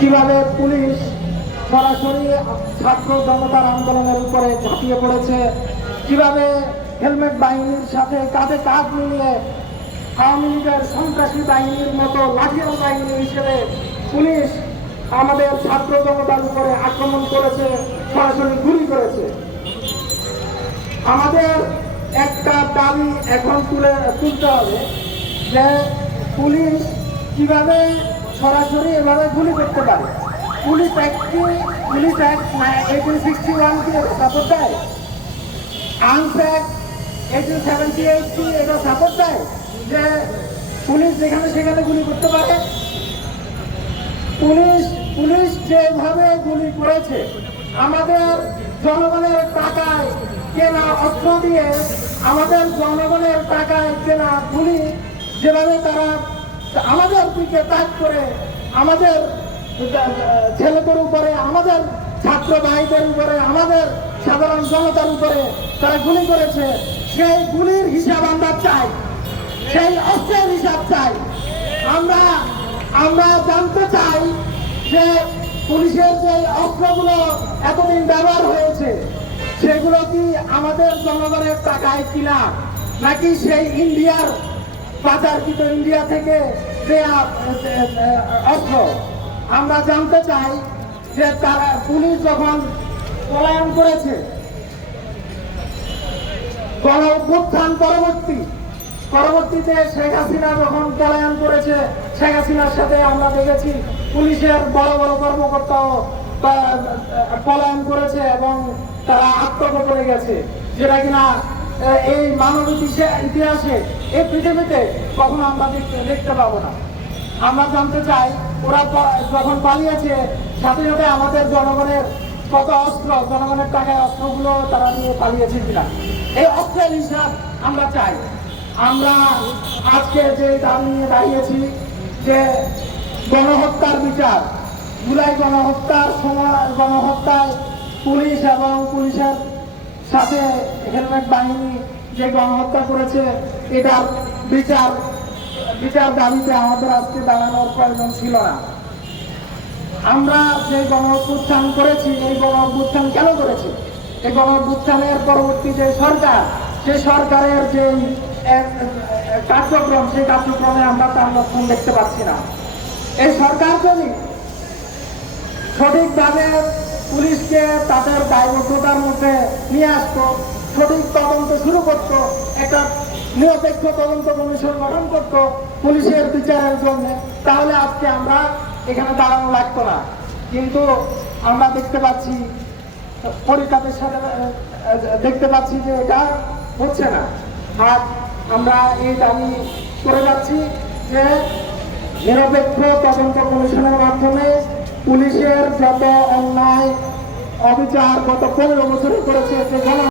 কিভাবে পুলিশ সরাসরি ছাত্র জনতার আন্দোলনের উপরে ঝাঁপিয়ে পড়েছে, কিভাবে হেলমেট বাহিনীর সাথে কাঁধে কাঁধ মিলিয়ে আওয়ামী লীগের সন্ত্রাসী বাহিনীর মতো লাঠিয়াল বাহিনী হিসেবে পুলিশ আমাদের ছাত্র জনতার উপরে আক্রমণ করেছে, সরাসরি গুলি করেছে। আমাদের একটা দাবি এখন তুলতে হবে যে পুলিশ কিভাবে সরাসরি এভাবে গুলি করতে পারে। পুলিশ অ্যাক্ট 1861 কি সাপোর্ট দেয়? আর্মস অ্যাক্ট 1878 কি এটা সাপোর্ট দেয় যে পুলিশ যেখানে সেখানে গুলি করতে পারে? পুলিশ যেভাবে গুলি করেছে, আমাদের জনগণের টাকায় কেনা অস্ত্র দিয়ে, আমাদের জনগণের টাকায় কেনা গুলি যেভাবে তারা আমাদের দিকে তাক করে আমাদের ছেলেদের উপরে, আমাদের ছাত্র ভাইদের উপরে, আমাদের সাধারণ জনতার উপরে তারা গুলি করেছে, সেই গুলির হিসাব আমরা চাই, সেই অস্ত্রের হিসাব চাই। আমরা জানতে চাই যে পুলিশের যে অস্ত্রগুলো এতদিন ব্যবহার হয়েছে সেগুলো কি আমাদের জনগণের টাকায় কিনা, নাকি সেই ইন্ডিয়ার বাজারকৃত ইন্ডিয়া থেকে দেয়া অস্ত্র। আমরা জানতে চাই যে তারা পুলিশ যখন পলায়ন করেছে, গণ অভ্যুত্থান পরবর্তীতে শেখ হাসিনা যখন পলায়ন করেছে, শেখ হাসিনার সাথে আমরা দেখেছি পুলিশের বড় বড় কর্মকর্তাও পলায়ন করেছে এবং তারা আত্মগোপনে গেছে, যেটা কিনা এই মানব ইতিহাসে এই পৃথিবীতে কখনো আমরা দেখতে পাবো না। আমরা জানতে চাই ওরা যখন পালিয়েছে সাথে সাথে আমাদের জনগণের কত অস্ত্র, জনগণের টাকায় অস্ত্রগুলো তারা নিয়ে পালিয়েছে কিনা, এই অস্ত্রের হিসাব আমরা চাই। আমরা আজকে যে দাবি নিয়ে দাঁড়িয়েছি যে গণহত্যার বিচার, জুলাই গণহত্যার সময় গণহত্যায় পুলিশ এবং পুলিশের সাথে হেলমেট বাহিনী যে গণহত্যা করেছে, এটার বিচার দাবিতে আমাদের আজকে দাঁড়ানোর প্রয়োজন ছিল না। আমরা যে গণ অভ্যুত্থান করেছি, এই গণ অভ্যুত্থান কেন করেছি? এই গণ অভ্যুত্থানের পরবর্তী যে সরকার, সেই সরকারের যে কার্যক্রম, সেই কার্যক্রমে আমরা তার লক্ষণ দেখতে পাচ্ছি না। এই সরকার যদি সঠিকভাবে পুলিশকে তাদের দায়বদ্ধতার মধ্যে নিয়ে আসতো, সঠিক তদন্ত শুরু করত, একটা নিরপেক্ষ তদন্ত কমিশন গঠন করত পুলিশের বিচারের জন্য, তাহলে আজকে আমরা এখানে দাঁড়ানো লাগতো না। কিন্তু আমরা দেখতে পাচ্ছি পরিতাপের সাথে দেখতে পাচ্ছি যে এটা হচ্ছে না। আর আমরা এই দাবি করে যাচ্ছি যে নিরপেক্ষ তদন্ত কমিশনের মাধ্যমে পুলিশের যত অন্যায় অবিচার গত 15 বছরে করেছে